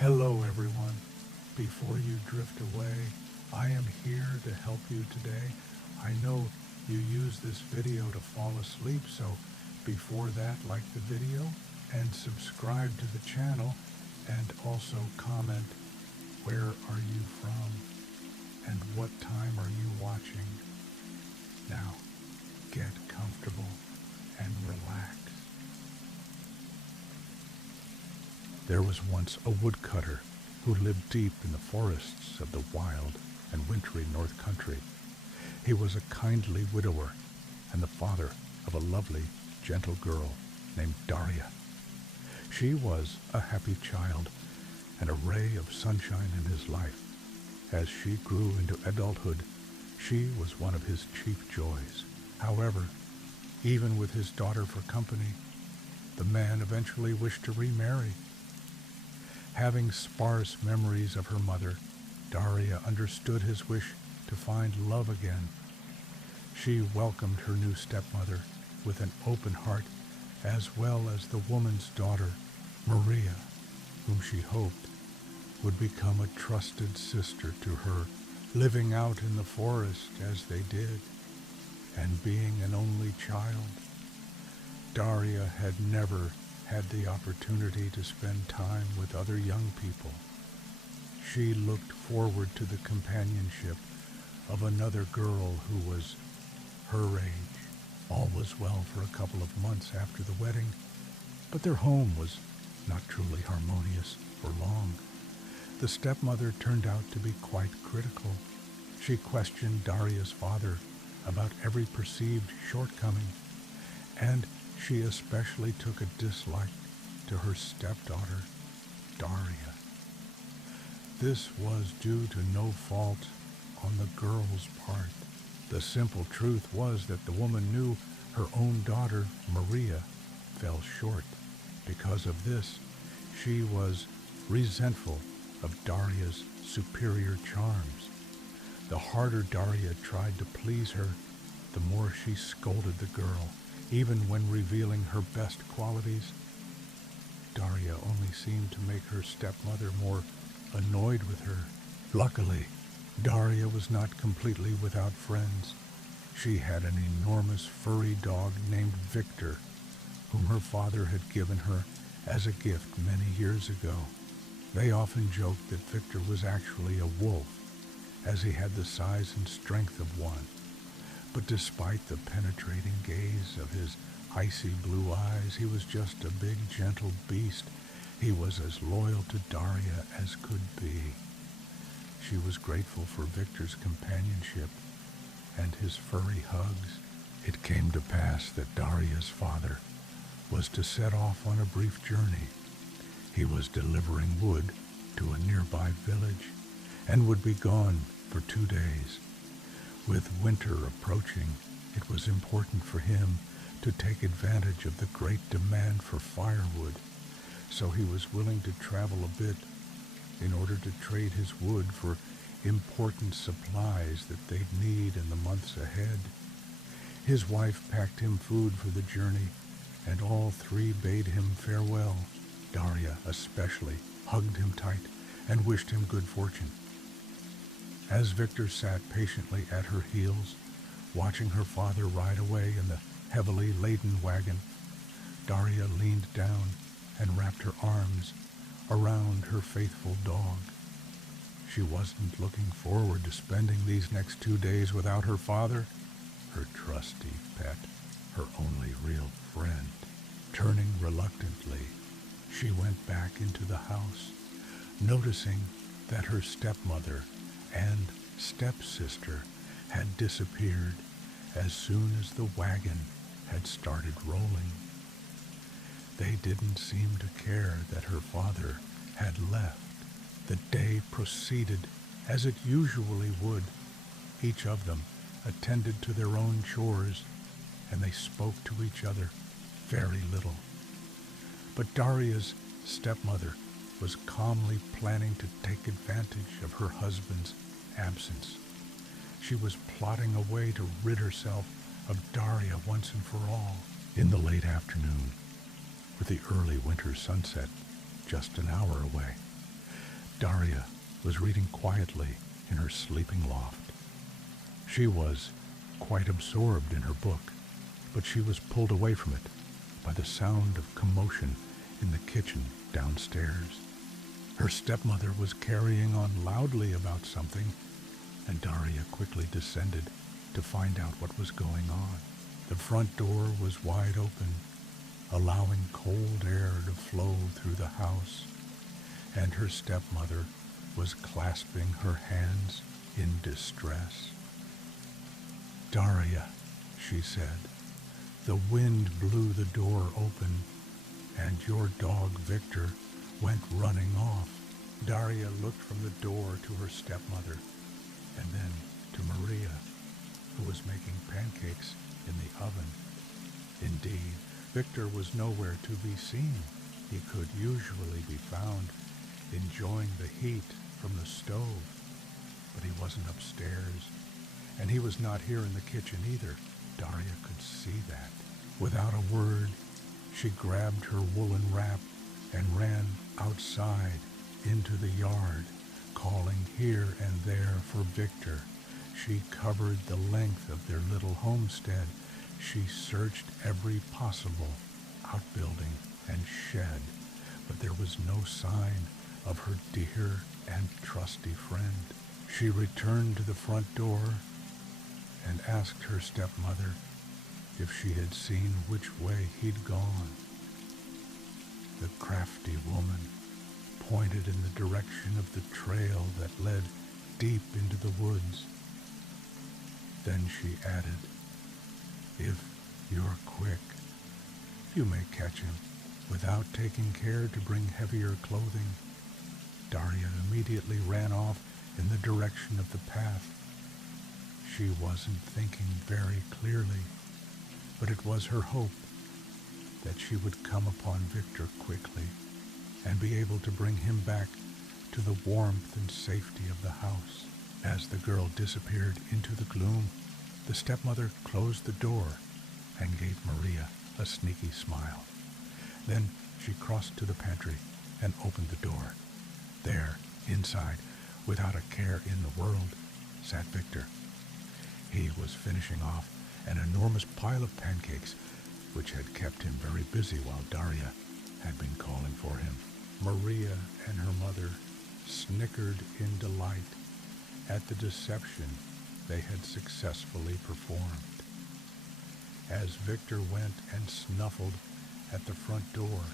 Hello everyone. Before you drift away, I am here to help you today. I know you use this video to fall asleep, so before that, like the video and subscribe to the channel, and also comment where are you from and what time are you watching. Now, get comfortable and relax. There was once a woodcutter who lived deep in the forests of the wild and wintry North Country. He was a kindly widower and the father of a lovely, gentle girl named Daria. She was a happy child and a ray of sunshine in his life. As she grew into adulthood, she was one of his chief joys. However, even with his daughter for company, the man eventually wished to remarry. Having sparse memories of her mother, Daria understood his wish to find love again. She welcomed her new stepmother with an open heart, as well as the woman's daughter, Maria, whom she hoped would become a trusted sister to her, living out in the forest as they did, and being an only child. Daria had never had the opportunity to spend time with other young people. She looked forward to the companionship of another girl who was her age. All was well for a couple of months after the wedding, but their home was not truly harmonious for long. The stepmother turned out to be quite critical. She questioned Daria's father about every perceived shortcoming, and she especially took a dislike to her stepdaughter, Daria. This was due to no fault on the girl's part. The simple truth was that the woman knew her own daughter, Maria, fell short. Because of this, she was resentful of Daria's superior charms. The harder Daria tried to please her, the more she scolded the girl. Even when revealing her best qualities, Daria only seemed to make her stepmother more annoyed with her. Luckily, Daria was not completely without friends. She had an enormous furry dog named Victor, whom her father had given her as a gift many years ago. They often joked that Victor was actually a wolf, as he had the size and strength of one. But despite the penetrating gaze of his icy blue eyes, he was just a big, gentle beast. He was as loyal to Daria as could be. She was grateful for Victor's companionship and his furry hugs. It came to pass that Daria's father was to set off on a brief journey. He was delivering wood to a nearby village and would be gone for 2 days. With winter approaching, it was important for him to take advantage of the great demand for firewood, so he was willing to travel a bit in order to trade his wood for important supplies that they'd need in the months ahead. His wife packed him food for the journey, and all three bade him farewell. Daria especially hugged him tight and wished him good fortune. As Victor sat patiently at her heels, watching her father ride away in the heavily laden wagon, Daria leaned down and wrapped her arms around her faithful dog. She wasn't looking forward to spending these next 2 days without her father, her trusty pet, her only real friend. Turning reluctantly, she went back into the house, noticing that her stepmother and stepsister had disappeared as soon as the wagon had started rolling. They didn't seem to care that her father had left. The day proceeded as it usually would. Each of them attended to their own chores, and they spoke to each other very little. But Daria's stepmother was calmly planning to take advantage of her husband's absence. She was plotting a way to rid herself of Daria once and for all. In the late afternoon, with the early winter sunset just an hour away, Daria was reading quietly in her sleeping loft. She was quite absorbed in her book, but she was pulled away from it by the sound of commotion in the kitchen downstairs. Her stepmother was carrying on loudly about something, and Daria quickly descended to find out what was going on. The front door was wide open, allowing cold air to flow through the house, and her stepmother was clasping her hands in distress. "Daria," she said, "the wind blew the door open, and your dog Victor went running off." Daria looked from the door to her stepmother, and then to Maria, who was making pancakes in the oven. Indeed, Victor was nowhere to be seen. He could usually be found enjoying the heat from the stove, but he wasn't upstairs, and he was not here in the kitchen either. Daria could see that. Without a word, she grabbed her woolen wrap and ran outside into the yard, calling here and there for Victor. She covered the length of their little homestead. She searched every possible outbuilding and shed, but there was no sign of her dear and trusty friend. She returned to the front door and asked her stepmother if she had seen which way he'd gone. The crafty woman pointed in the direction of the trail that led deep into the woods. Then she added, "If you're quick, you may catch him without taking care to bring heavier clothing." Daria immediately ran off in the direction of the path. She wasn't thinking very clearly, but it was her hope that she would come upon Victor quickly and be able to bring him back to the warmth and safety of the house. As the girl disappeared into the gloom, the stepmother closed the door and gave Maria a sneaky smile. Then she crossed to the pantry and opened the door. There, inside, without a care in the world, sat Victor. He was finishing off an enormous pile of pancakes, which had kept him very busy while Daria had been calling for him. Maria and her mother snickered in delight at the deception they had successfully performed. As Victor went and snuffled at the front door,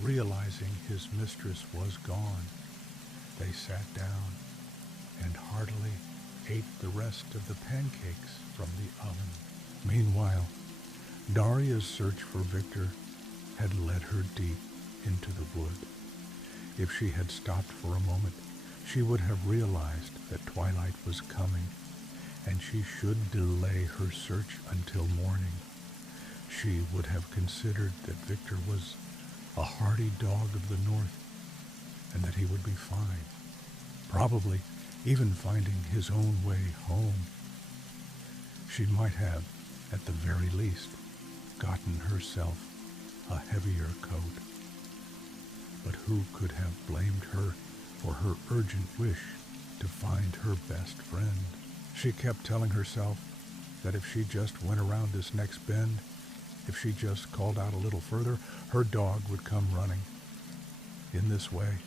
realizing his mistress was gone, they sat down and heartily ate the rest of the pancakes from the oven. Meanwhile, Daria's search for Victor had led her deep into the wood. If she had stopped for a moment, she would have realized that twilight was coming, and she should delay her search until morning. She would have considered that Victor was a hardy dog of the north, and that he would be fine, probably even finding his own way home. She might have, at the very least, gotten herself a heavier coat. But who could have blamed her for her urgent wish to find her best friend? She kept telling herself that if she just went around this next bend, if she just called out a little further, her dog would come running. In this way,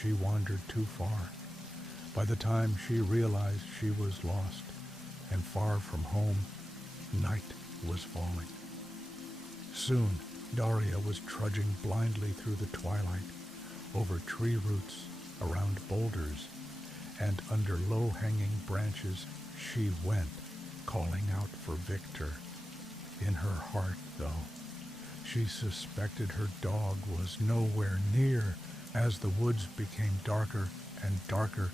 she wandered too far. By the time she realized she was lost and far from home, night was falling. Soon, Daria was trudging blindly through the twilight, over tree roots, around boulders, and under low-hanging branches. She went, calling out for Victor. In her heart, though, she suspected her dog was nowhere near. As the woods became darker and darker,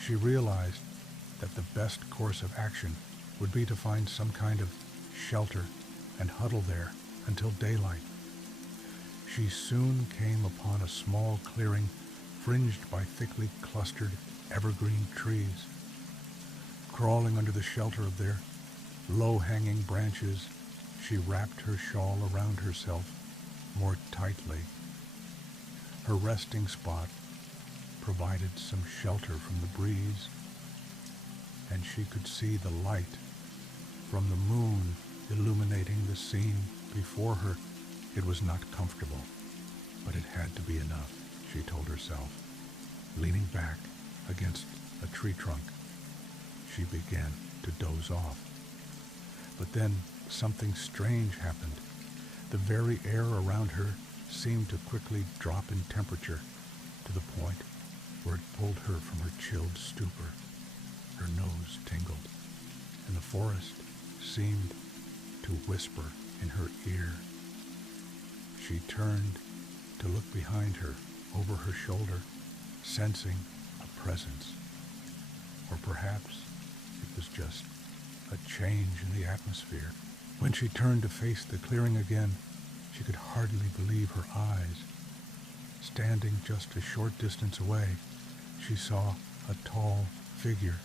she realized that the best course of action would be to find some kind of shelter and huddle there until daylight. She soon came upon a small clearing fringed by thickly clustered evergreen trees. Crawling under the shelter of their low-hanging branches, she wrapped her shawl around herself more tightly. Her resting spot provided some shelter from the breeze, and she could see the light from the moon illuminating the scene before her. It was not comfortable, but it had to be enough, she told herself. Leaning back against a tree trunk, she began to doze off. But then something strange happened. The very air around her seemed to quickly drop in temperature to the point where it pulled her from her chilled stupor. Her nose tingled, and the forest seemed to whisper in her ear. She turned to look behind her, over her shoulder, sensing a presence. Or perhaps it was just a change in the atmosphere. When she turned to face the clearing again, she could hardly believe her eyes. Standing just a short distance away, she saw a tall figure.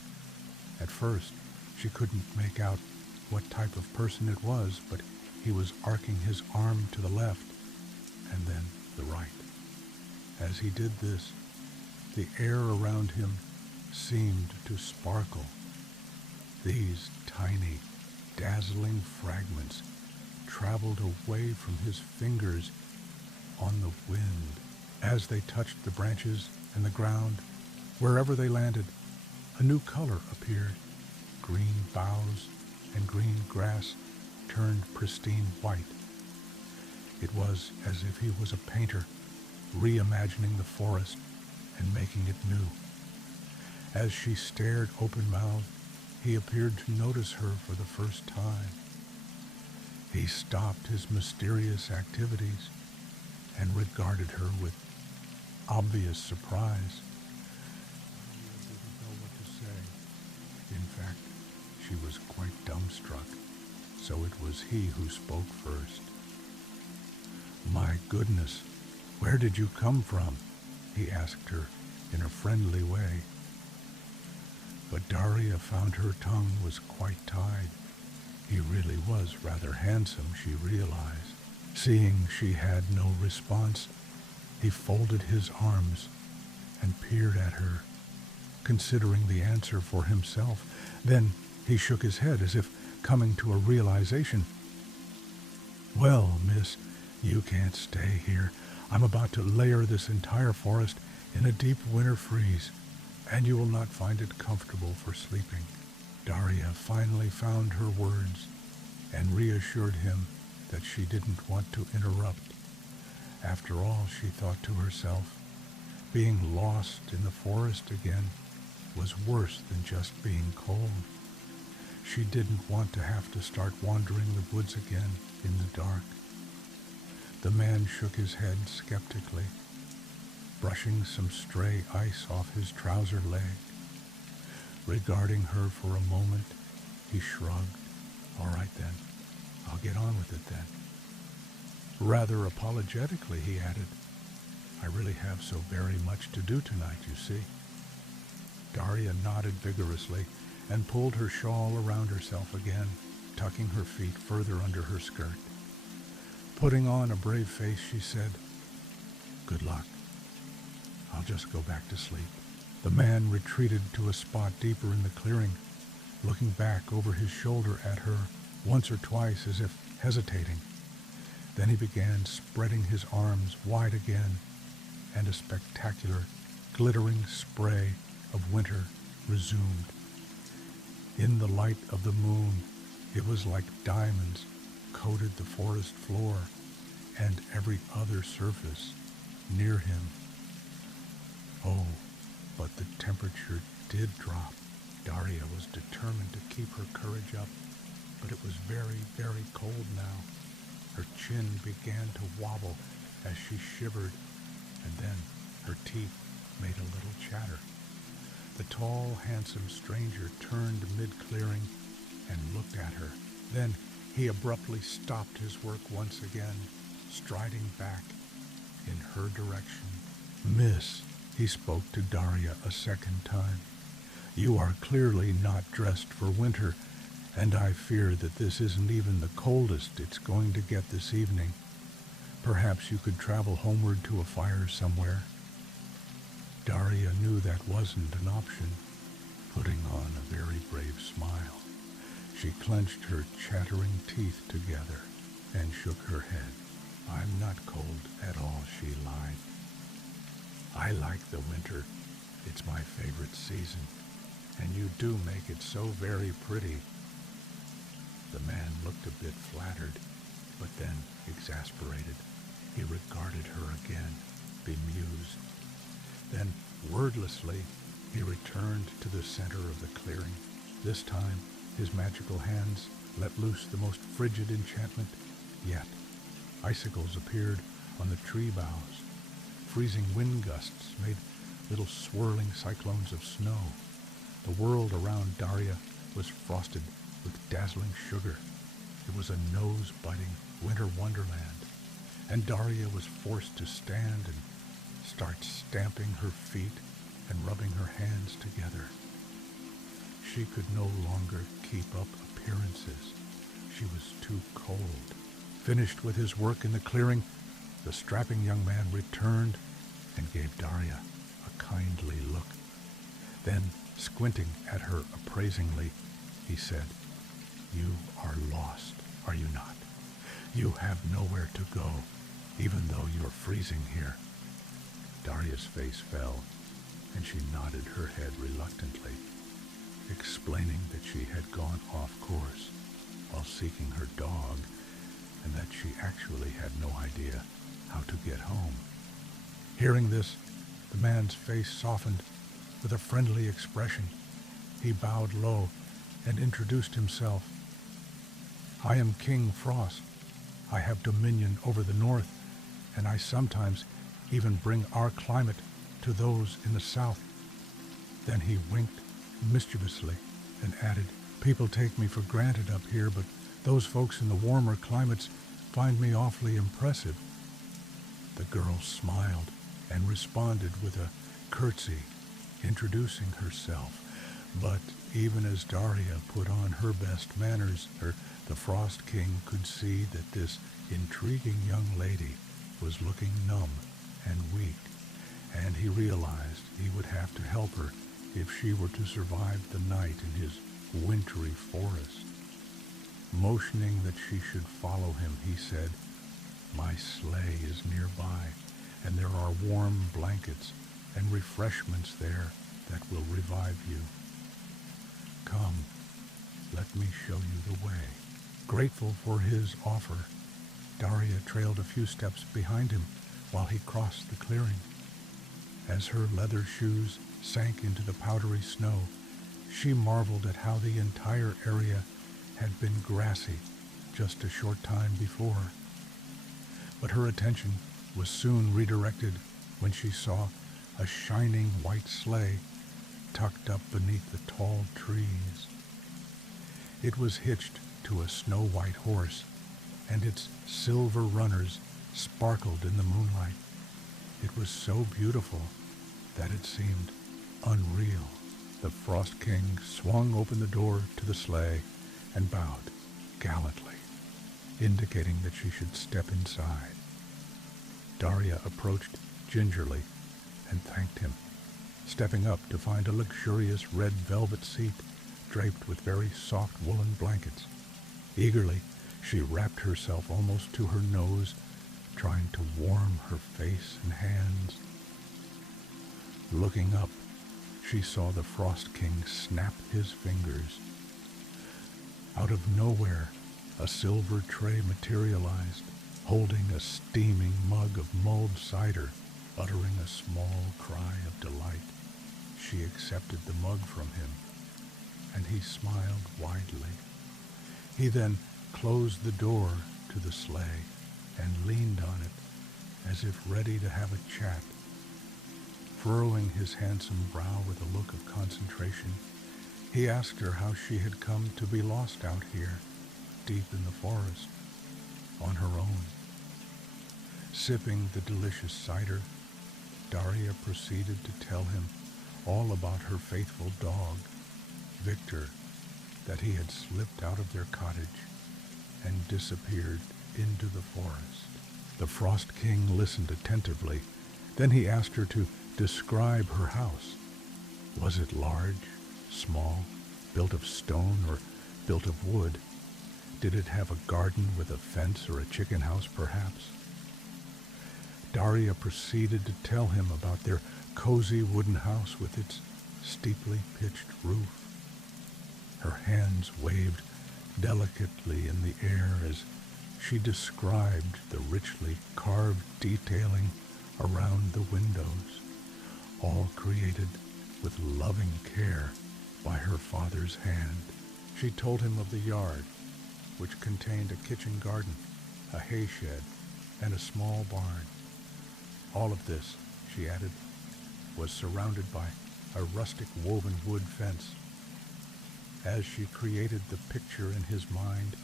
At first, she couldn't make out what type of person it was, but he was arcing his arm to the left and then the right. As he did this, the air around him seemed to sparkle. These tiny, dazzling fragments traveled away from his fingers on the wind. As they touched the branches and the ground, wherever they landed, a new color appeared. Green boughs and green grass turned pristine white. It was as if he was a painter, reimagining the forest and making it new. As she stared open-mouthed, he appeared to notice her for the first time. He stopped his mysterious activities and regarded her with obvious surprise. Maria didn't know what to say. In fact, she was quite dumbstruck, so it was he who spoke first. "My goodness, where did you come from?" he asked her in a friendly way. But Daria found her tongue was quite tied. He really was rather handsome, she realized. Seeing she had no response, he folded his arms and peered at her, considering the answer for himself. Then he shook his head as if coming to a realization. "Well, miss, you can't stay here. I'm about to layer this entire forest in a deep winter freeze, and you will not find it comfortable for sleeping." Daria finally found her words and reassured him that she didn't want to interrupt. After all, she thought to herself, being lost in the forest again was worse than just being cold. She didn't want to have to start wandering the woods again in the dark. The man shook his head skeptically, brushing some stray ice off his trouser leg. Regarding her for a moment, he shrugged. "All right then, I'll get on with it then." Rather apologetically, he added, "I really have so very much to do tonight, you see." Daria nodded vigorously and pulled her shawl around herself again, tucking her feet further under her skirt. Putting on a brave face, she said, "Good luck. I'll just go back to sleep." The man retreated to a spot deeper in the clearing, looking back over his shoulder at her once or twice as if hesitating. Then he began spreading his arms wide again, and a spectacular, glittering spray of winter resumed. In the light of the moon, it was like diamonds coated the forest floor and every other surface near him. Oh, but the temperature did drop. Daria was determined to keep her courage up, but it was very, very cold now. Her chin began to wobble as she shivered, and then her teeth made a little chatter. The tall, handsome stranger turned mid-clearing and looked at her. Then he abruptly stopped his work once again, striding back in her direction. "Miss," he spoke to Daria a second time, "you are clearly not dressed for winter, and I fear that this isn't even the coldest it's going to get this evening. Perhaps you could travel homeward to a fire somewhere." Daria knew that wasn't an option, putting on a very brave smile. She clenched her chattering teeth together and shook her head. "I'm not cold at all," she lied. "I like the winter. It's my favorite season, and you do make it so very pretty." The man looked a bit flattered, but then exasperated. He regarded her again, bemused. Then, wordlessly, he returned to the center of the clearing. This time, his magical hands let loose the most frigid enchantment yet. Icicles appeared on the tree boughs. Freezing wind gusts made little swirling cyclones of snow. The world around Daria was frosted with dazzling sugar. It was a nose-biting winter wonderland, and Daria was forced to stand and start stamping her feet and rubbing her hands together. She could no longer keep up appearances. She was too cold. Finished with his work in the clearing, the strapping young man returned and gave Daria a kindly look. Then, squinting at her appraisingly, he said, "You are lost, are you not? You have nowhere to go, even though you're freezing here." Daria's face fell, and she nodded her head reluctantly, explaining that she had gone off course while seeking her dog, and that she actually had no idea how to get home. Hearing this, the man's face softened with a friendly expression. He bowed low and introduced himself. "I am King Frost. I have dominion over the north, and I sometimes even bring our climate to those in the south." Then he winked mischievously and added, "People take me for granted up here, but those folks in the warmer climates find me awfully impressive." The girl smiled and responded with a curtsy, introducing herself. But even as Daria put on her best manners, the Frost King could see that this intriguing young lady was looking numb and weak, and he realized he would have to help her if she were to survive the night in his wintry forest. Motioning that she should follow him, he said, "My sleigh is nearby, and there are warm blankets and refreshments there that will revive you. Come, let me show you the way." Grateful for his offer, Daria trailed a few steps behind him while he crossed the clearing. As her leather shoes sank into the powdery snow, she marveled at how the entire area had been grassy just a short time before. But her attention was soon redirected when she saw a shining white sleigh tucked up beneath the tall trees. It was hitched to a snow-white horse, and its silver runners sparkled in the moonlight. It was so beautiful that it seemed unreal. The Frost King swung open the door to the sleigh and bowed gallantly, indicating that she should step inside. Daria approached gingerly and thanked him, stepping up to find a luxurious red velvet seat draped with very soft woolen blankets. Eagerly, she wrapped herself almost to her nose, trying to warm her face and hands. Looking up, she saw the Frost King snap his fingers. Out of nowhere, a silver tray materialized, holding a steaming mug of mulled cider. Uttering a small cry of delight, she accepted the mug from him, and he smiled widely. He then closed the door to the sleigh and leaned on it as if ready to have a chat. Furrowing his handsome brow with a look of concentration, he asked her how she had come to be lost out here, deep in the forest, on her own. Sipping the delicious cider, Daria proceeded to tell him all about her faithful dog, Victor, that he had slipped out of their cottage and disappeared into the forest. The Frost King listened attentively. Then he asked her to describe her house. Was it large, small, built of stone or built of wood? Did it have a garden with a fence or a chicken house, perhaps? Daria proceeded to tell him about their cozy wooden house with its steeply pitched roof. Her hands waved delicately in the air as she described the richly carved detailing around the windows, all created with loving care by her father's hand. She told him of the yard, which contained a kitchen garden, a hay shed, and a small barn. All of this, she added, was surrounded by a rustic woven wood fence. As she created the picture in his mind,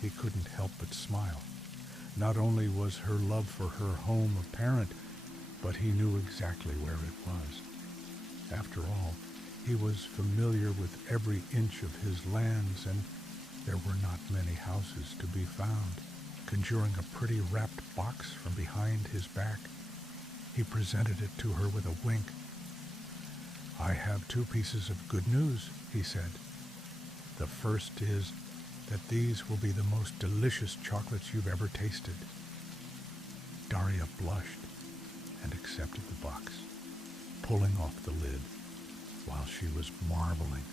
he couldn't help but smile. Not only was her love for her home apparent, but he knew exactly where it was. After all, he was familiar with every inch of his lands, and there were not many houses to be found. Conjuring a pretty wrapped box from behind his back, he presented it to her with a wink. "I have 2 pieces of good news," he said. "The first is that these will be the most delicious chocolates you've ever tasted." Daria blushed and accepted the box, pulling off the lid while she was marveling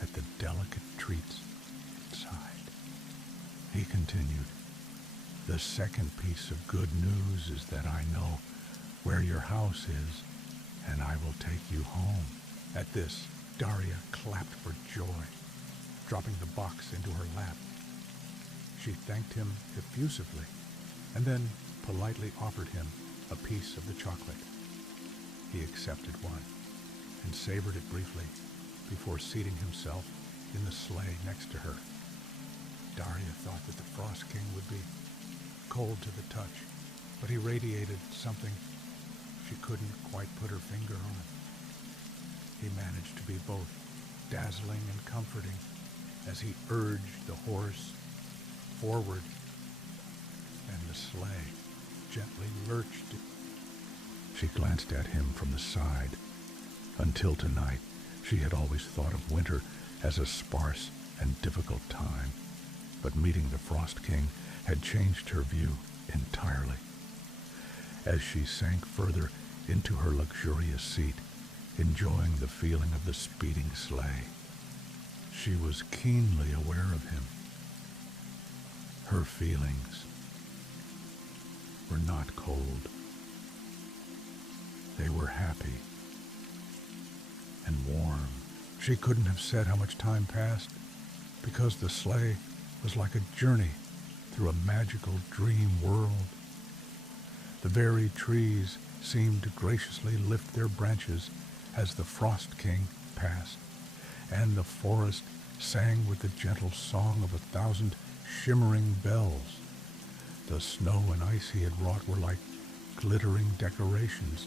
at the delicate treats inside. He continued, "The second piece of good news is that I know where your house is, and I will take you home." At this, Daria clapped for joy, dropping the box into her lap. She thanked him effusively, and then politely offered him a piece of the chocolate. He accepted one and savored it briefly before seating himself in the sleigh next to her. Daria thought that the Frost King would be cold to the touch, but he radiated something she couldn't quite put her finger on. He managed to be both dazzling and comforting as he urged the horse forward, and the sleigh gently lurched. She glanced at him from the side. Until tonight, she had always thought of winter as a sparse and difficult time, but meeting the Frost King had changed her view entirely. As she sank further into her luxurious seat, enjoying the feeling of the speeding sleigh, she was keenly aware of him. Her feelings were not cold. They were happy and warm. She couldn't have said how much time passed, because the sleigh was like a journey through a magical dream world. The very trees seemed to graciously lift their branches as the Frost King passed, and the forest sang with the gentle song of 1,000 shimmering bells. The snow and ice he had wrought were like glittering decorations,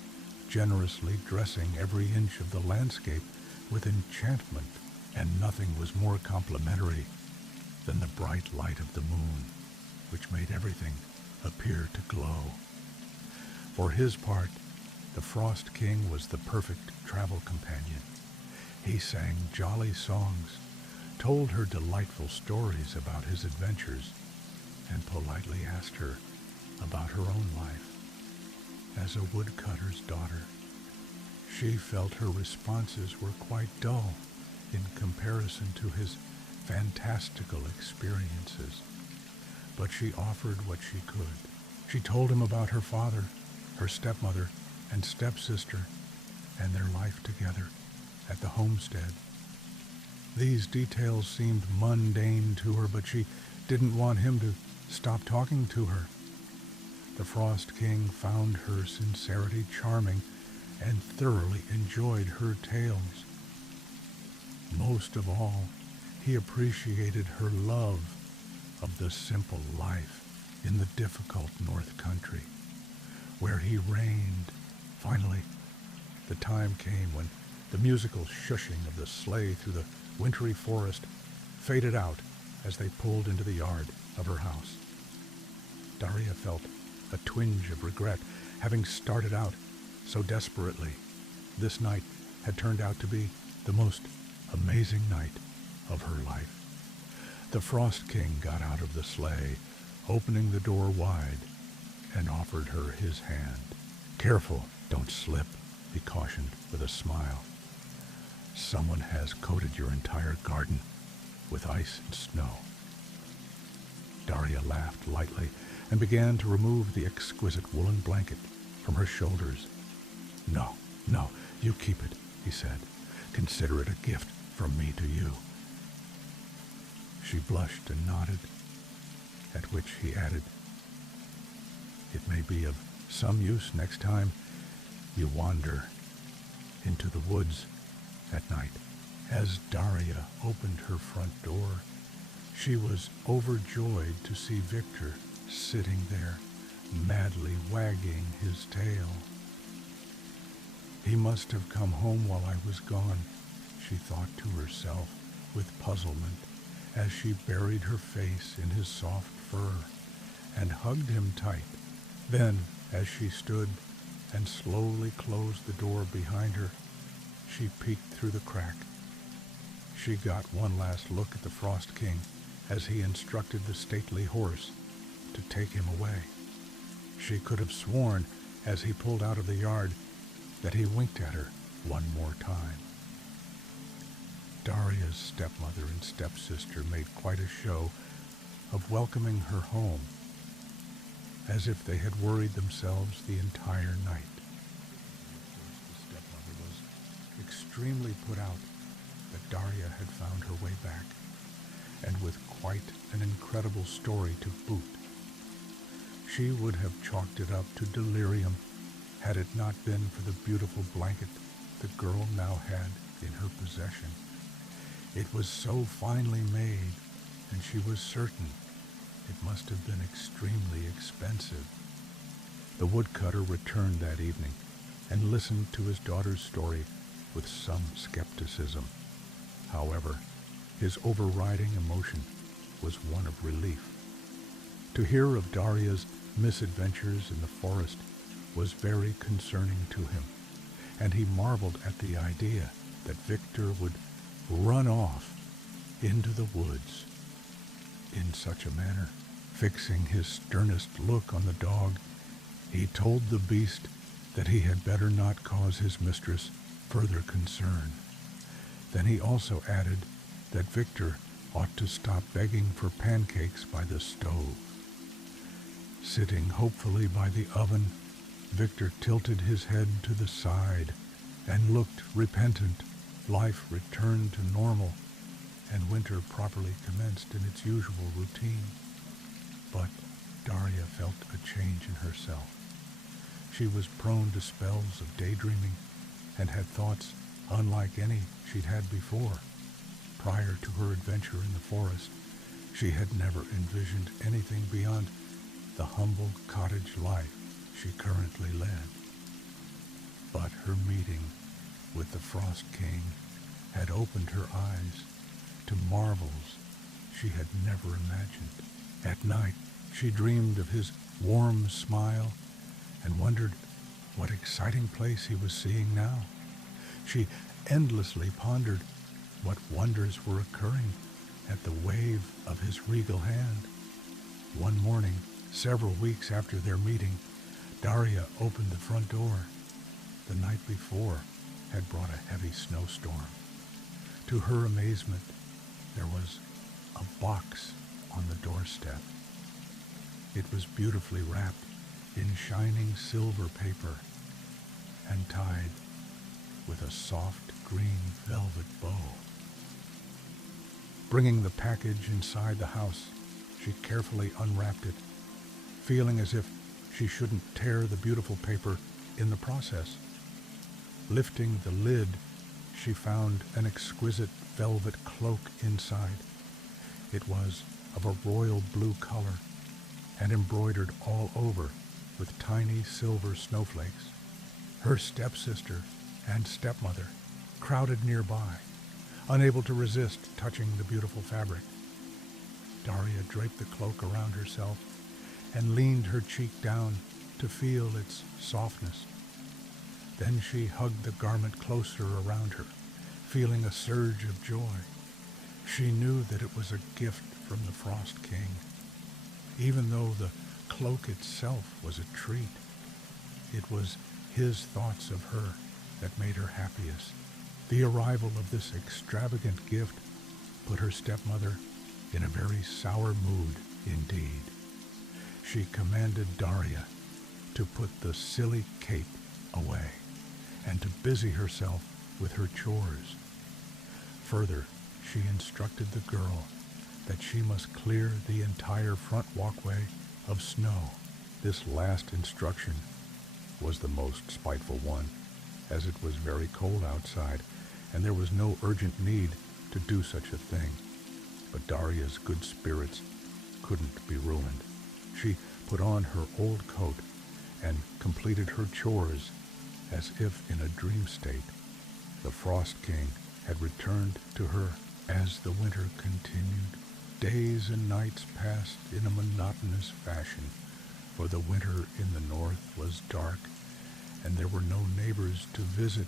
generously dressing every inch of the landscape with enchantment, and nothing was more complimentary than the bright light of the moon, which made everything appear to glow. For his part, the Frost King was the perfect travel companion. He sang jolly songs, told her delightful stories about his adventures, and politely asked her about her own life. As a woodcutter's daughter, she felt her responses were quite dull in comparison to his fantastical experiences, but she offered what she could. She told him about her father, her stepmother, and stepsister, and their life together at the homestead. These details seemed mundane to her, but she didn't want him to stop talking to her. The Frost King found her sincerity charming and thoroughly enjoyed her tales. Most of all, he appreciated her love of the simple life in the difficult North Country, where he reigned. Finally, the time came when the musical shushing of the sleigh through the wintry forest faded out as they pulled into the yard of her house. Daria felt a twinge of regret, having started out so desperately. This night had turned out to be the most amazing night of her life. The Frost King got out of the sleigh, opening the door wide, and offered her his hand. "Careful, don't slip," he cautioned with a smile. "Someone has coated your entire garden with ice and snow." Daria laughed lightly and began to remove the exquisite woolen blanket from her shoulders. No, you keep it," he said. "Consider it a gift from me to you." She blushed and nodded, at which he added, "It may be of some use next time you wander into the woods at night." As Daria opened her front door, she was overjoyed to see Victor sitting there, madly wagging his tail. "He must have come home while I was gone," she thought to herself with puzzlement as she buried her face in his soft fur and hugged him tight. Then, as she stood and slowly closed the door behind her, she peeked through the crack. She got one last look at the Frost King as he instructed the stately horse to take him away. She could have sworn, as he pulled out of the yard, that he winked at her one more time. Daria's stepmother and stepsister made quite a show of welcoming her home, as if they had worried themselves the entire night. The stepmother was extremely put out that Daria had found her way back, and with quite an incredible story to boot. She would have chalked it up to delirium had it not been for the beautiful blanket the girl now had in her possession. It was so finely made, and she was certain it must have been extremely expensive. The woodcutter returned that evening and listened to his daughter's story with some skepticism. However, his overriding emotion was one of relief. To hear of Daria's misadventures in the forest was very concerning to him, and he marveled at the idea that Victor would run off into the woods in such a manner. Fixing his sternest look on the dog, he told the beast that he had better not cause his mistress further concern. Then he also added that Victor ought to stop begging for pancakes by the stove. Sitting hopefully by the oven, Victor tilted his head to the side and looked repentant. Life returned to normal, and winter properly commenced in its usual routine. But Daria felt a change in herself. She was prone to spells of daydreaming and had thoughts unlike any she'd had before. Prior to her adventure in the forest, she had never envisioned anything beyond the humble cottage life she currently led. But her meeting with the Frost King had opened her eyes to marvels she had never imagined. At night, she dreamed of his warm smile and wondered what exciting place he was seeing now. She endlessly pondered what wonders were occurring at the wave of his regal hand. One morning, several weeks after their meeting, Daria opened the front door. The night before had brought a heavy snowstorm. To her amazement, there was a box on the doorstep. It was beautifully wrapped in shining silver paper and tied with a soft green velvet bow. Bringing the package inside the house, she carefully unwrapped it, feeling as if she shouldn't tear the beautiful paper in the process. Lifting the lid, she found an exquisite velvet cloak inside. It was of a royal blue color and embroidered all over with tiny silver snowflakes. Her stepsister and stepmother crowded nearby, unable to resist touching the beautiful fabric. Daria draped the cloak around herself and leaned her cheek down to feel its softness. Then she hugged the garment closer around her, feeling a surge of joy. She knew that it was a gift from the Frost King. Even though the cloak itself was a treat, it was his thoughts of her that made her happiest. The arrival of this extravagant gift put her stepmother in a very sour mood indeed. She commanded Daria to put the silly cape away and to busy herself with her chores. Further, she instructed the girl that she must clear the entire front walkway of snow. This last instruction was the most spiteful one, as it was very cold outside, and there was no urgent need to do such a thing. But Daria's good spirits couldn't be ruined. She put on her old coat and completed her chores as if in a dream state. The Frost King had returned to her. As the winter continued, days and nights passed in a monotonous fashion, for the winter in the north was dark, and there were no neighbors to visit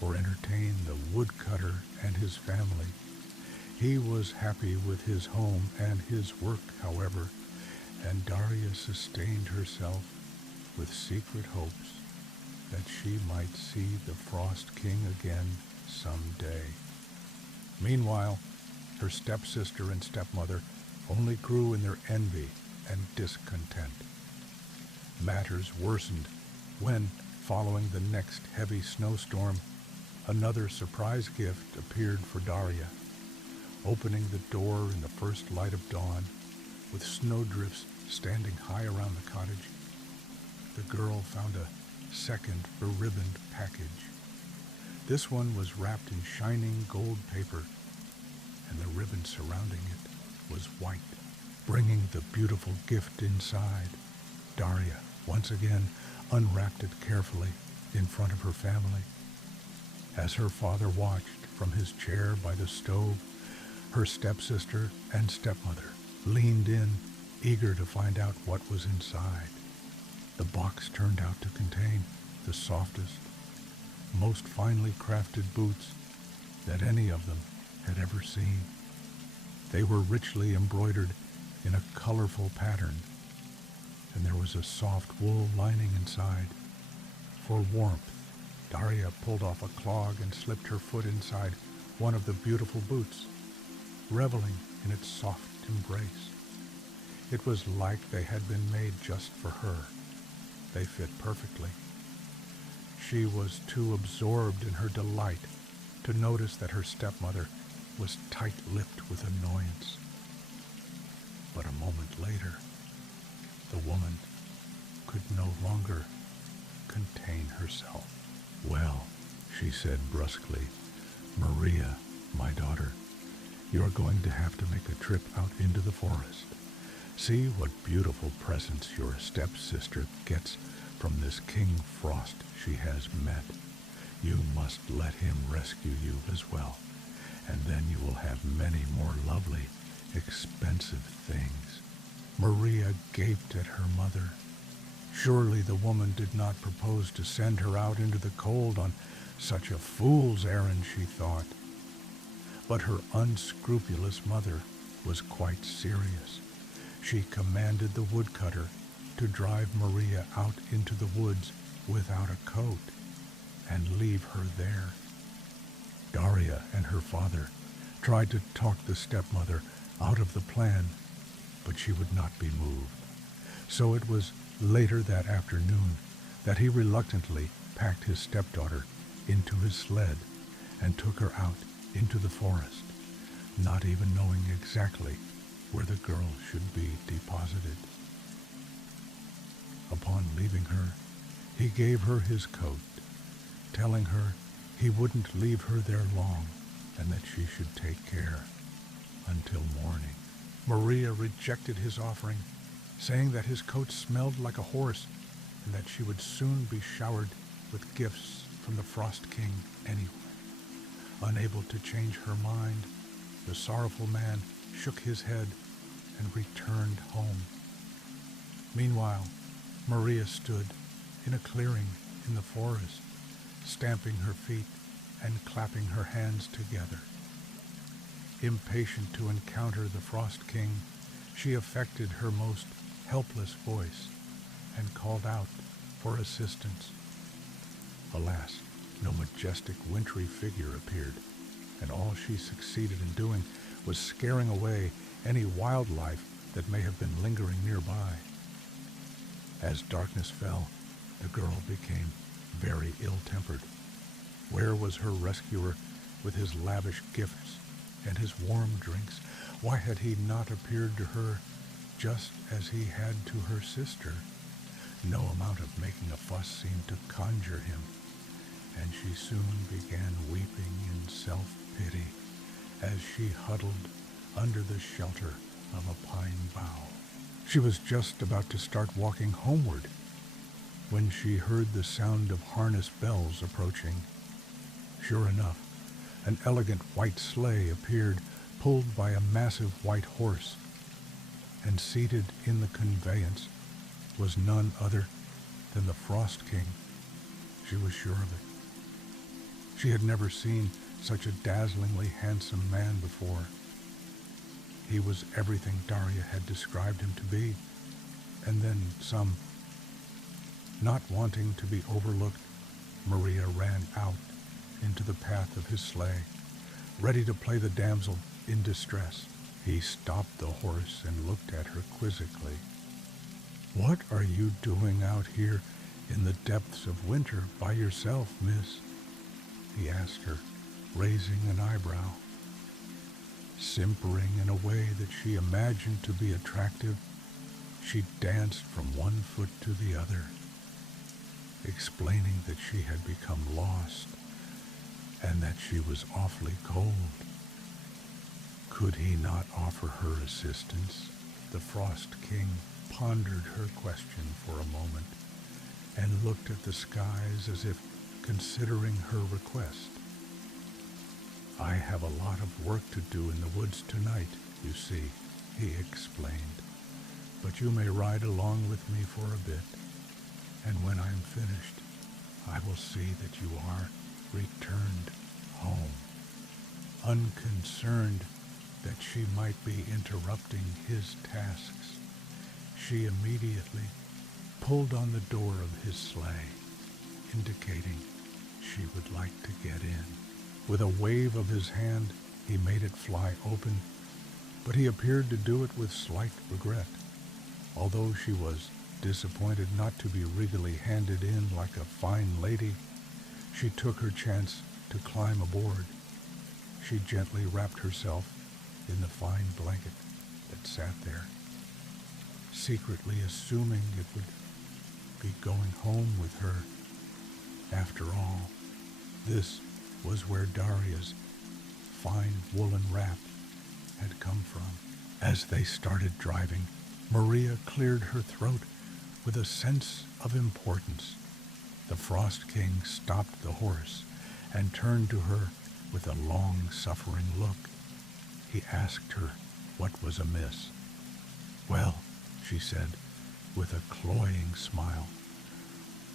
or entertain the woodcutter and his family. He was happy with his home and his work, however, and Daria sustained herself with secret hopes that she might see the Frost King again some day. Meanwhile, her stepsister and stepmother only grew in their envy and discontent. Matters worsened when, following the next heavy snowstorm, another surprise gift appeared for Daria. Opening the door in the first light of dawn, with snowdrifts standing high around the cottage, the girl found a second beribboned package. This one was wrapped in shining gold paper, and the ribbon surrounding it was white. Bringing the beautiful gift inside, Daria once again unwrapped it carefully in front of her family. As her father watched from his chair by the stove, her stepsister and stepmother leaned in, eager to find out what was inside. The box turned out to contain the softest, most finely crafted boots that any of them had ever seen. They were richly embroidered in a colorful pattern, and there was a soft wool lining inside. For warmth, Daria pulled off a clog and slipped her foot inside one of the beautiful boots, reveling in its soft embrace. It was like they had been made just for her. They fit perfectly. She was too absorbed in her delight to notice that her stepmother was tight-lipped with annoyance. But a moment later, the woman could no longer contain herself. "Well," she said brusquely, "Maria, my daughter, you're going to have to make a trip out into the forest. See what beautiful presents your stepsister gets from this King Frost she has met. You must let him rescue you as well, and then you will have many more lovely, expensive things." Maria gaped at her mother. Surely the woman did not propose to send her out into the cold on such a fool's errand, she thought. But her unscrupulous mother was quite serious. She commanded the woodcutter to drive Maria out into the woods without a coat and leave her there. Daria and her father tried to talk the stepmother out of the plan, but she would not be moved. So it was later that afternoon that he reluctantly packed his stepdaughter into his sled and took her out into the forest, not even knowing exactly where the girl should be deposited. Upon leaving her, he gave her his coat, telling her he wouldn't leave her there long and that she should take care until morning. Maria rejected his offering, saying that his coat smelled like a horse and that she would soon be showered with gifts from the Frost King anyway. Unable to change her mind, the sorrowful man shook his head and returned home. Meanwhile, Maria stood in a clearing in the forest, stamping her feet and clapping her hands together. Impatient to encounter the Frost King, she affected her most helpless voice and called out for assistance. Alas, no majestic wintry figure appeared, and all she succeeded in doing was scaring away any wildlife that may have been lingering nearby. As darkness fell, the girl became very ill-tempered. Where was her rescuer with his lavish gifts and his warm drinks? Why had he not appeared to her just as he had to her sister? No amount of making a fuss seemed to conjure him, and she soon began weeping in self-pity as she huddled under the shelter of a pine bough. She was just about to start walking homeward when she heard the sound of harness bells approaching. Sure enough, an elegant white sleigh appeared, pulled by a massive white horse, and seated in the conveyance was none other than the Frost King. She was sure of it. She had never seen such a dazzlingly handsome man before. He was everything Daria had described him to be, and then some. Not wanting to be overlooked, Maria ran out into the path of his sleigh, ready to play the damsel in distress. He stopped the horse and looked at her quizzically. "What are you doing out here in the depths of winter by yourself, miss?" he asked her, raising an eyebrow. Simpering in a way that she imagined to be attractive, she danced from one foot to the other, explaining that she had become lost and that she was awfully cold. Could he not offer her assistance? The Frost King pondered her question for a moment and looked at the skies as if considering her request. "I have a lot of work to do in the woods tonight, you see," he explained, "but you may ride along with me for a bit, and when I am finished, I will see that you are returned home." Unconcerned that she might be interrupting his tasks, she immediately pulled on the door of his sleigh, indicating she would like to get in. With a wave of his hand, he made it fly open, but he appeared to do it with slight regret. Although she was disappointed not to be regally handed in like a fine lady, she took her chance to climb aboard. She gently wrapped herself in the fine blanket that sat there, secretly assuming it would be going home with her. After all, this was where Daria's fine woolen wrap had come from. As they started driving, Maria cleared her throat with a sense of importance. The Frost King stopped the horse and turned to her with a long-suffering look. He asked her what was amiss. "Well," she said, with a cloying smile,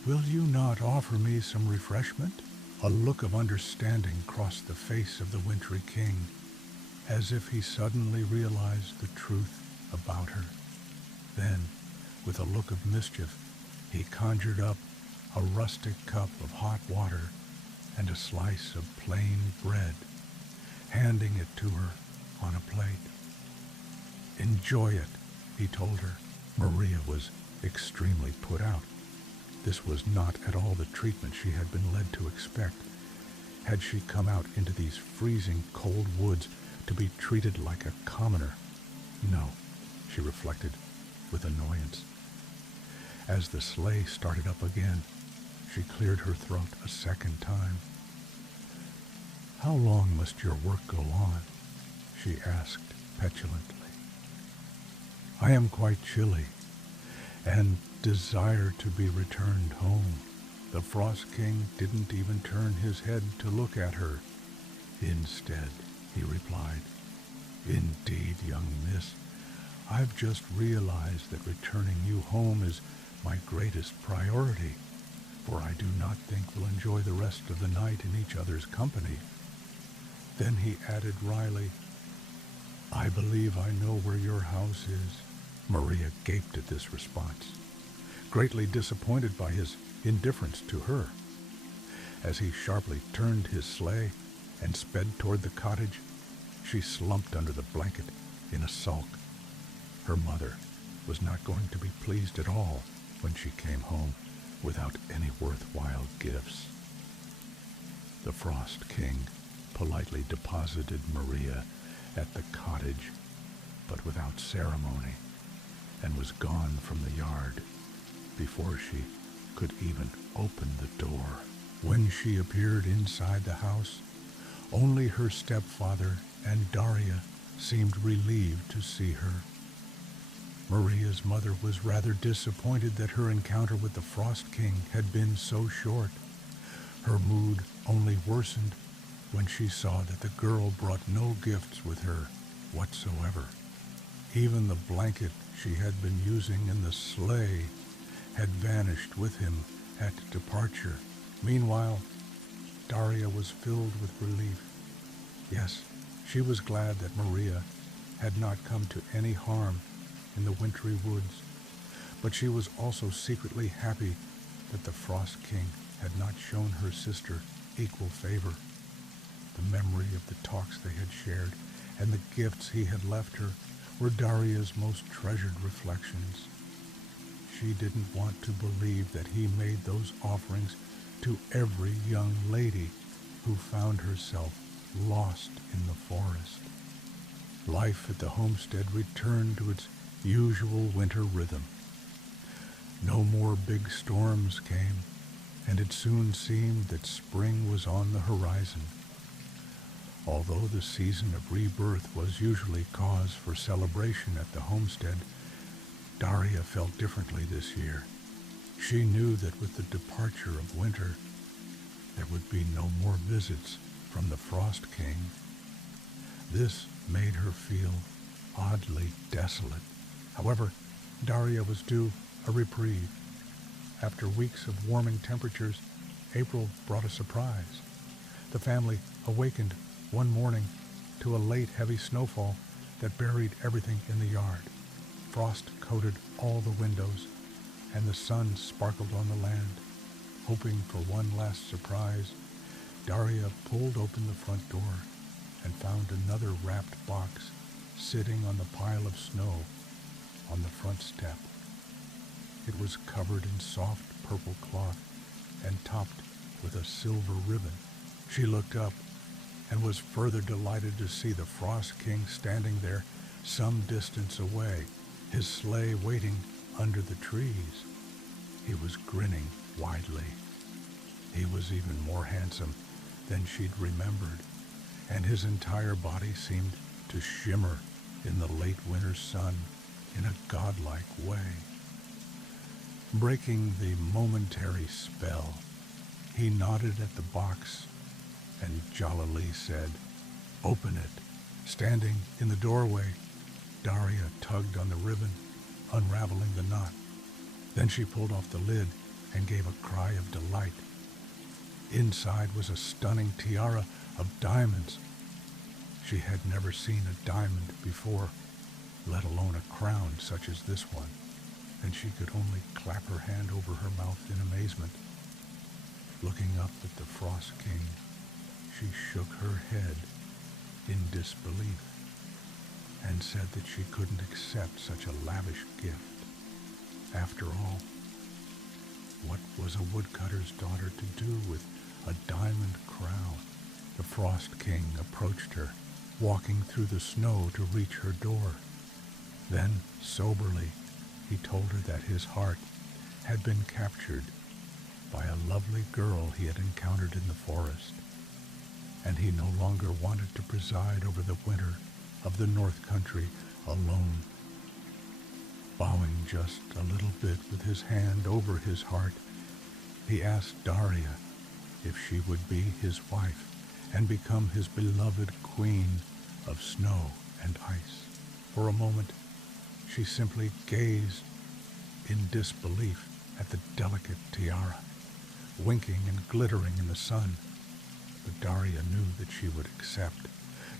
"will you not offer me some refreshment?" A look of understanding crossed the face of the wintry king, as if he suddenly realized the truth about her. Then, with a look of mischief, he conjured up a rustic cup of hot water and a slice of plain bread, handing it to her on a plate. "Enjoy it," he told her. Maria was extremely put out. This was not at all the treatment she had been led to expect. Had she come out into these freezing cold woods to be treated like a commoner? No, she reflected with annoyance. As the sleigh started up again, she cleared her throat a second time. "How long must your work go on?" she asked petulantly. "I am quite chilly and desire to be returned home." The Frost King didn't even turn his head to look at her. Instead, he replied, "Indeed, young miss, I've just realized that returning you home is my greatest priority. for I do not think we'll enjoy the rest of the night in each other's company." Then he added wryly, "I believe I know where your house is." Maria gaped at this response, greatly disappointed by his indifference to her. As he sharply turned his sleigh and sped toward the cottage, she slumped under the blanket in a sulk. Her mother was not going to be pleased at all when she came home without any worthwhile gifts. The Frost King politely deposited Maria at the cottage, but without ceremony, and was gone from the yard before she could even open the door. When she appeared inside the house, only her stepfather and Daria seemed relieved to see her. Maria's mother was rather disappointed that her encounter with the Frost King had been so short. Her mood only worsened when she saw that the girl brought no gifts with her whatsoever. Even the blanket she had been using in the sleigh had vanished with him at departure. Meanwhile, Daria was filled with relief. Yes, she was glad that Maria had not come to any harm in the wintry woods, but she was also secretly happy that the Frost King had not shown her sister equal favor. The memory of the talks they had shared and the gifts he had left her were Daria's most treasured reflections. She didn't want to believe that he made those offerings to every young lady who found herself lost in the forest. Life at the homestead returned to its usual winter rhythm. No more big storms came, and it soon seemed that spring was on the horizon. Although the season of rebirth was usually cause for celebration at the homestead, Daria felt differently this year. She knew that with the departure of winter, there would be no more visits from the Frost King. This made her feel oddly desolate. However, Daria was due a reprieve. After weeks of warming temperatures, April brought a surprise. The family awakened one morning to a late heavy snowfall that buried everything in the yard. Frost coated all the windows, and the sun sparkled on the land. Hoping for one last surprise, Daria pulled open the front door and found another wrapped box sitting on the pile of snow on the front step. It was covered in soft purple cloth and topped with a silver ribbon. She looked up and was further delighted to see the Frost King standing there some distance away, his sleigh waiting under the trees. He was grinning widely. He was even more handsome than she'd remembered, and his entire body seemed to shimmer in the late winter sun in a godlike way. Breaking the momentary spell, he nodded at the box and jollily said, "Open it." Standing in the doorway, Daria tugged on the ribbon, unraveling the knot. Then she pulled off the lid and gave a cry of delight. Inside was a stunning tiara of diamonds. She had never seen a diamond before, let alone a crown such as this one, and she could only clap her hand over her mouth in amazement. Looking up at the Frost King, she shook her head in disbelief and said that she couldn't accept such a lavish gift. After all, what was a woodcutter's daughter to do with a diamond crown? The Frost King approached her, walking through the snow to reach her door. Then, soberly, he told her that his heart had been captured by a lovely girl he had encountered in the forest, and he no longer wanted to preside over the winter of the North Country alone. Bowing just a little bit with his hand over his heart, he asked Daria if she would be his wife and become his beloved queen of snow and ice. For a moment, she simply gazed in disbelief at the delicate tiara. winking and glittering in the sun. But Daria knew that she would accept.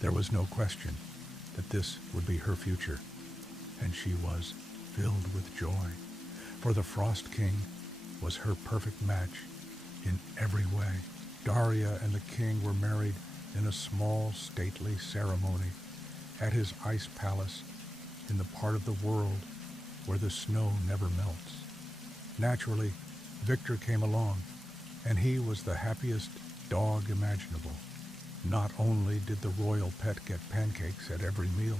There was no question that this would be her future, and she was filled with joy, for the Frost King was her perfect match in every way. Daria and the king were married in a small, stately ceremony at his ice palace in the part of the world where the snow never melts. Naturally, Victor came along, and he was the happiest dog imaginable. Not only did the royal pet get pancakes at every meal,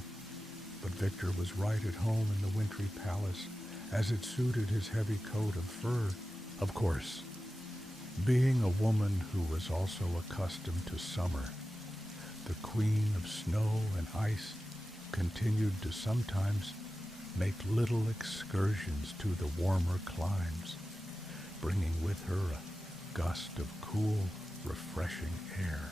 but Victor was right at home in the wintry palace, as it suited his heavy coat of fur. Of course, being a woman who was also accustomed to summer, the queen of snow and ice continued to sometimes make little excursions to the warmer climes, bringing with her a gust of cool, refreshing air.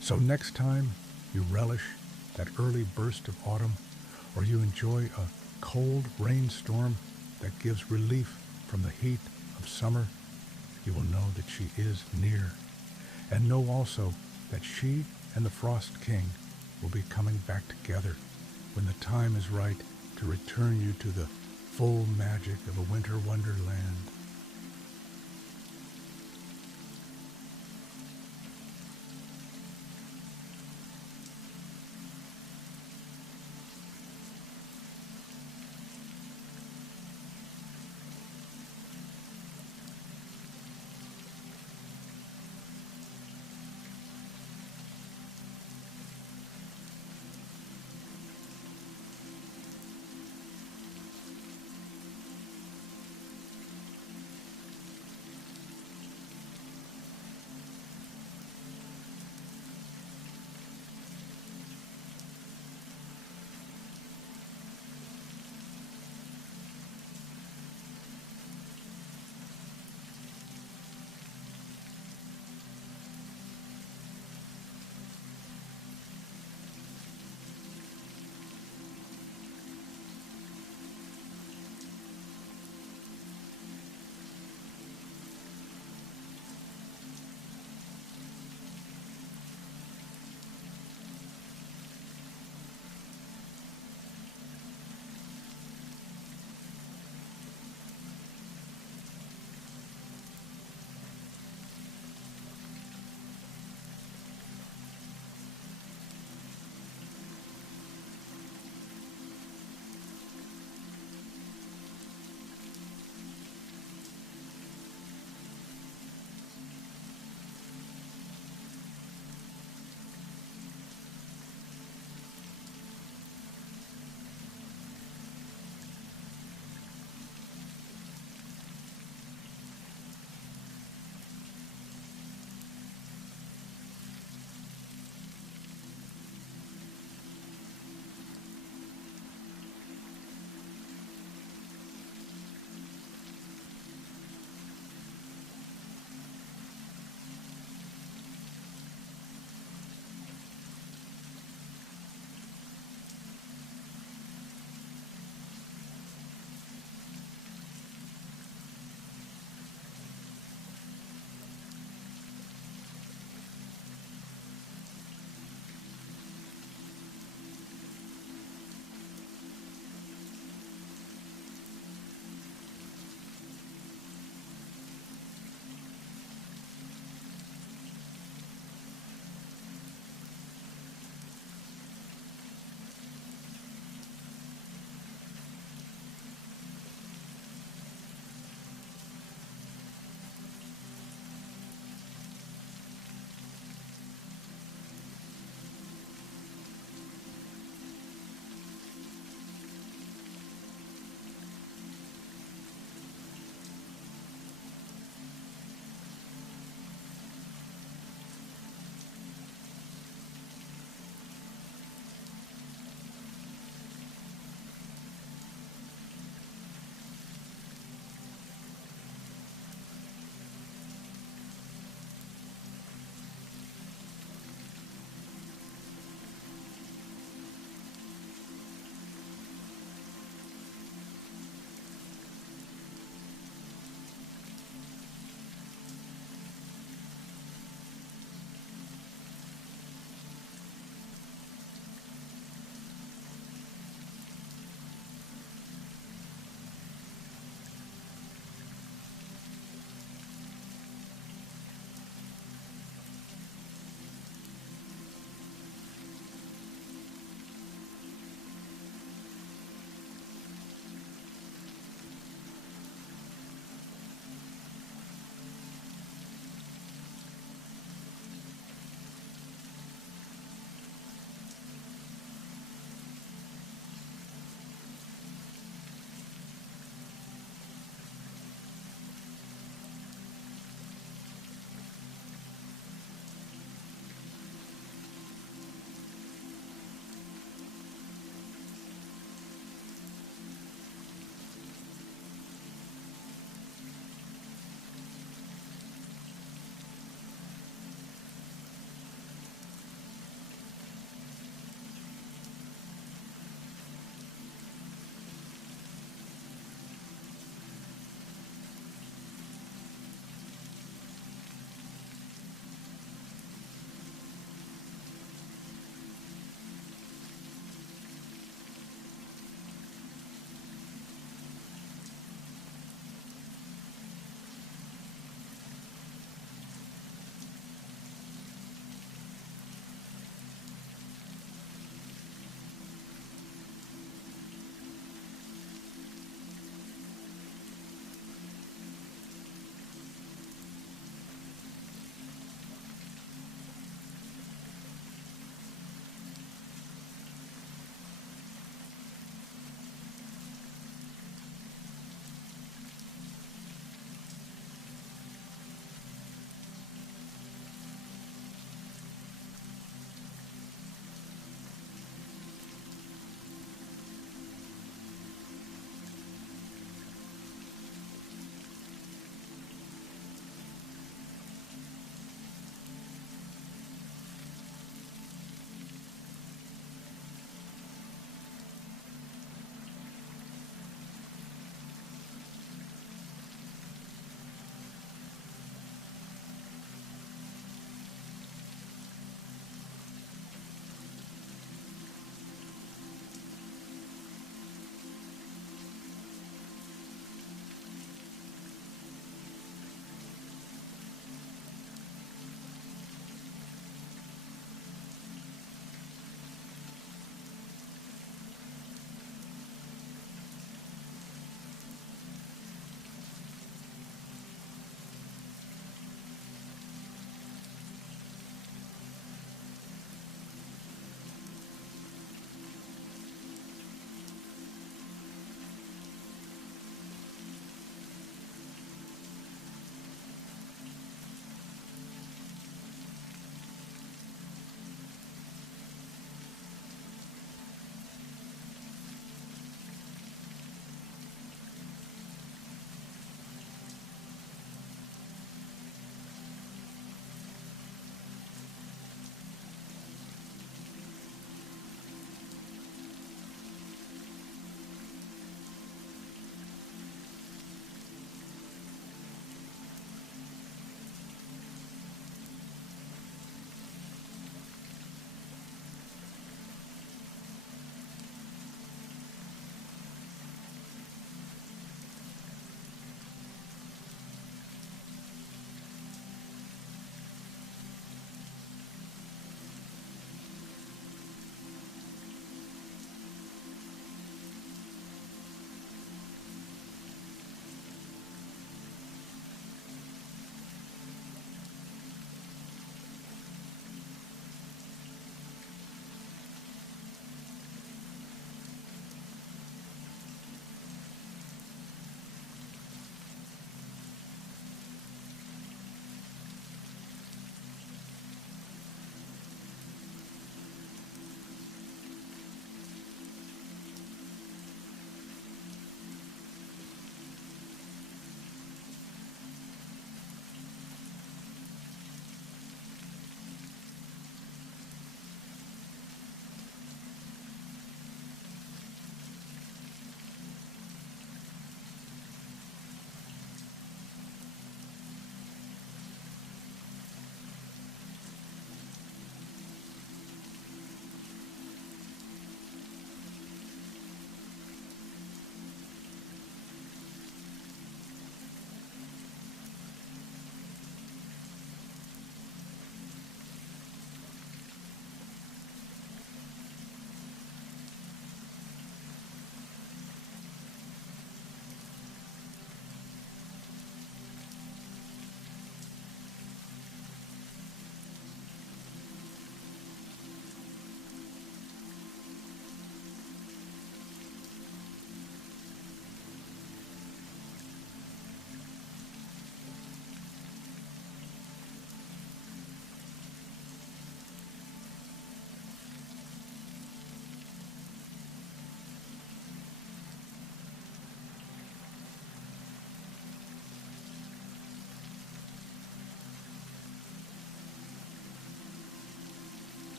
So next time you relish that early burst of autumn, or you enjoy a cold rainstorm that gives relief from the heat of summer, you will know that she is near. And know also that she and the Frost King will be coming back together when the time is right to return you to the full magic of a winter wonderland.